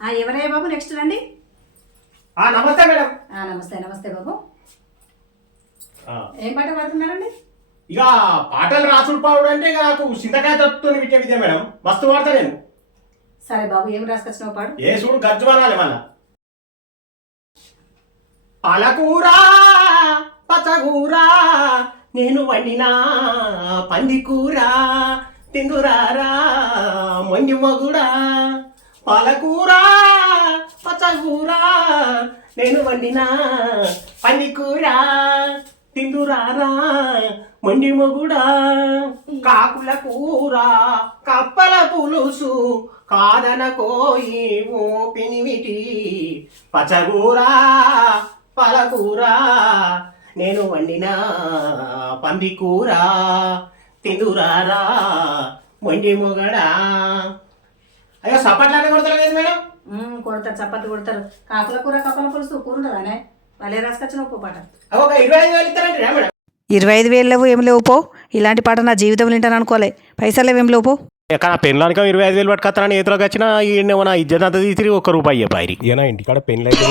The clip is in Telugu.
ఆ, ఎవరయ్యా బాబు? నెక్స్ట్ రండి. ఆ నమస్తే మేడం. ఆ, నమస్తే నమస్తే బాబు. ఏం పాట పాడుతున్నారండి? ఇక పాటలు రాసుడు పాడు అంటే ఇక నాకు చింతకాయ తప్పుతో విద్య విద్య మేడం. మస్తు వాడతా నేను. సరే బాబు ఏం రాసుకొచ్చినావు పాడు. ఏ చూడు గజ్జు అనాలి మళ్ళా. పాలకూర పచ్చగూర నేను వండిన పందికూర తిందురారా మొండి మొగుడా. పాలకూర పచ్చకూర నేను వండిన పందికూర తిందురారా మండి మొగుడా. కాకుల కూర కప్పల పులుసు కాదన కోయి ఓ పినిమిటి పచ్చగూర పలకూర నేను వండిన పందికూర తిందురారా మొండి మొగడా. అయ్యో సపట్లానే కొడతలేదు మేడం? ఉమ్, కొడతారు చపాతి కొడతారు. కాకుల కూర కప్పల పులుసు కూర ఉండదానే వాళ్ళే రాసుకొచ్చినావు పో పాట. ఒక ఇరవై ఐదు వేలు ఇస్తారంటే మేడం. ఇరవై ఐదు వేలు లేవు ఏం లేవు పో. ఇలాంటి పాట నా జీవితం వింటాను అనుకోలే. పైసలు లేవు ఏం లేవు పో. ఎక్కడ పెన్లానికి ఇరవై ఐదు వేలు పట్టుకొస్తానని ఏతులోకి వచ్చిన ఈయన నా ఇజ్జత్ అంతా తీసి ఒక్క రూపాయి పాయిరి ఏనా ఇంటికాడ పెళ్ళి అయితే